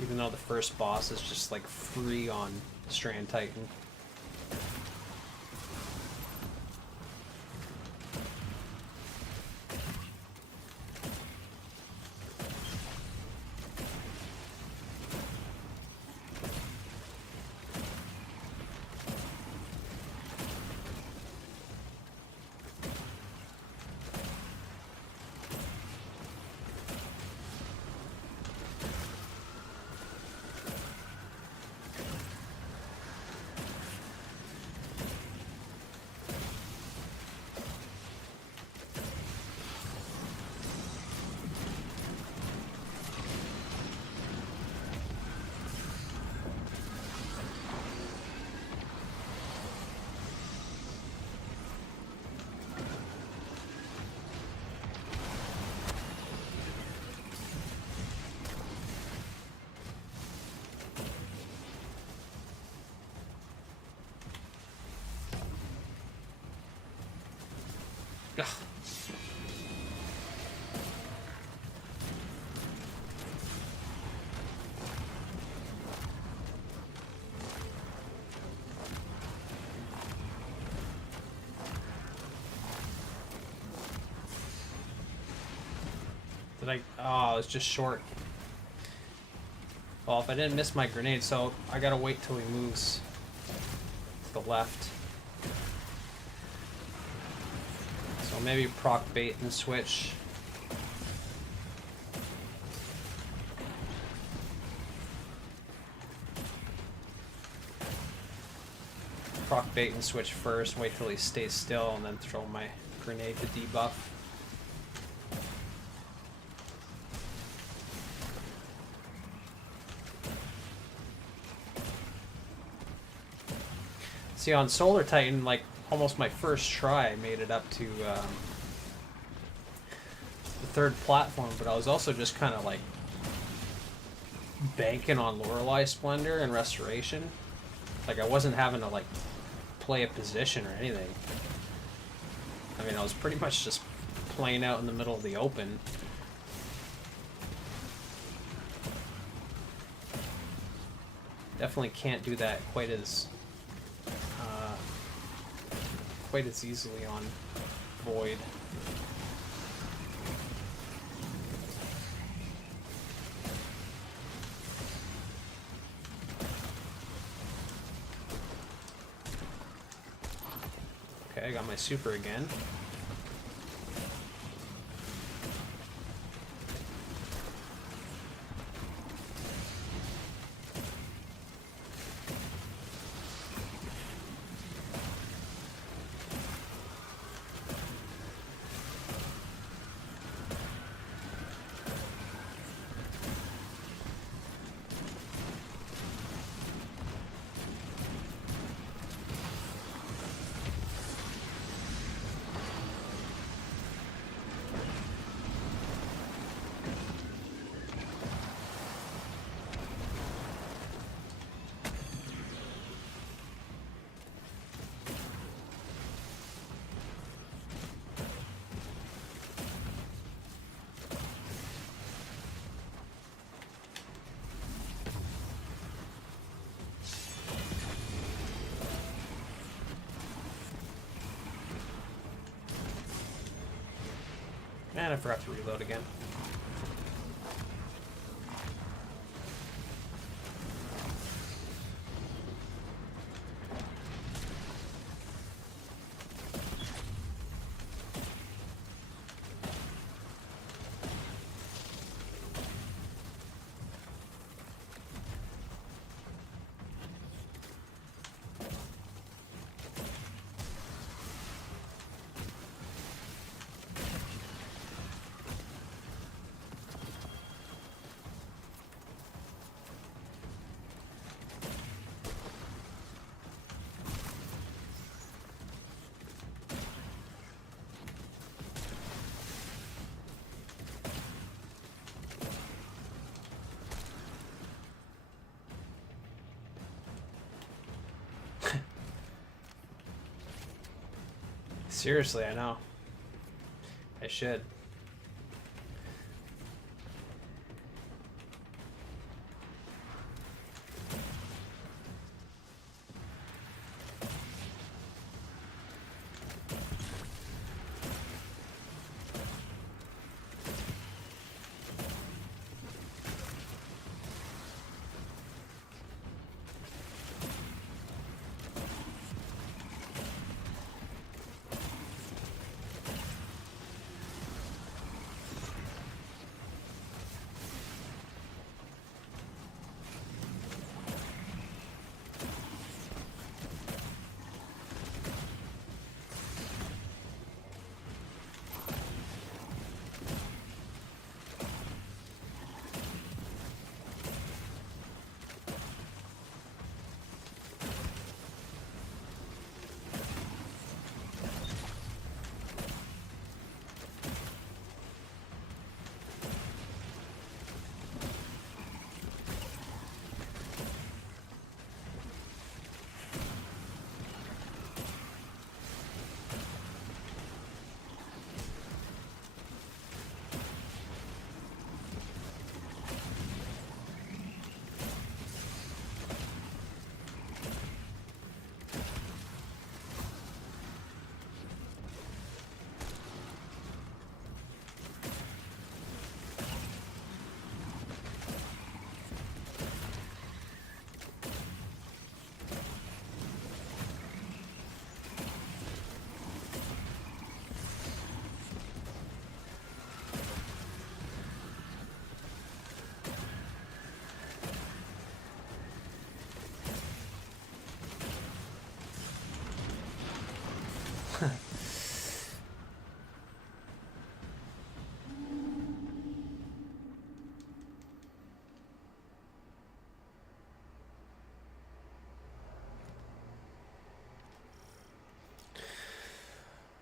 Even though the first boss is just like free on Strand Titan. Ugh. Did I? Oh, it's just short. Well, if I didn't miss my grenade, so I gotta wait till he moves to the left. So maybe proc bait and switch. Proc bait and switch first, wait till he stays still, and then throw my grenade to debuff. See, on Solar Titan, like, almost my first try, I made it up to the third platform, but I was also just kind of, like, banking on Lorelei Splendor and Restoration. Like, I wasn't having to, like, play a position or anything. I mean, I was pretty much just playing out in the middle of the open. Definitely can't do that quite as easily on Void. Okay, I got my super again. And I forgot to reload again. Seriously, I know. I should.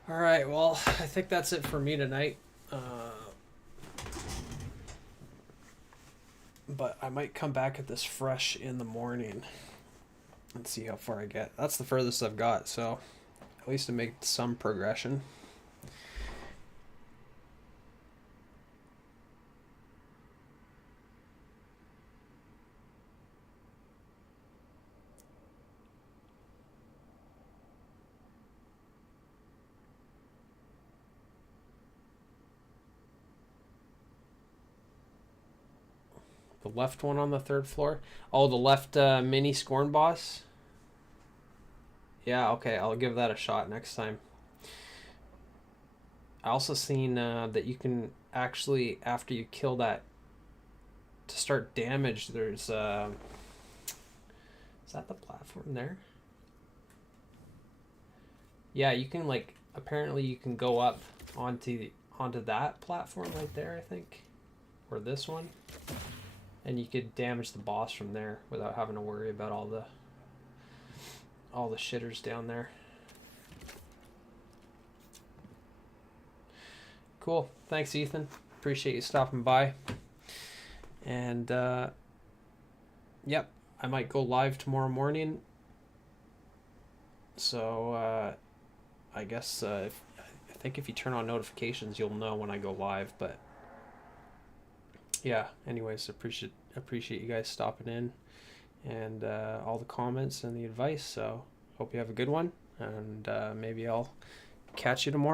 All right, well, I think that's it for me tonight. But I might come back at this fresh in the morning and see how far I get. That's the furthest I've got, so at least to make some progression. The left one on the third floor. Oh, the left mini Scorn boss. Yeah, okay, I'll give that a shot next time. I also seen that you can actually, after you kill that, to start damage, there's... is that the platform there? Yeah, you can, like, apparently you can go up onto that platform right there, I think. Or this one. And you could damage the boss from there without having to worry about all the shitters down there. Cool. Thanks, Ethan. Appreciate you stopping by. And yep, I might go live tomorrow morning. So I guess I think if you turn on notifications, you'll know when I go live. But yeah, anyways, appreciate you guys stopping in and all the comments and the advice. So hope you have a good one, and maybe I'll catch you tomorrow.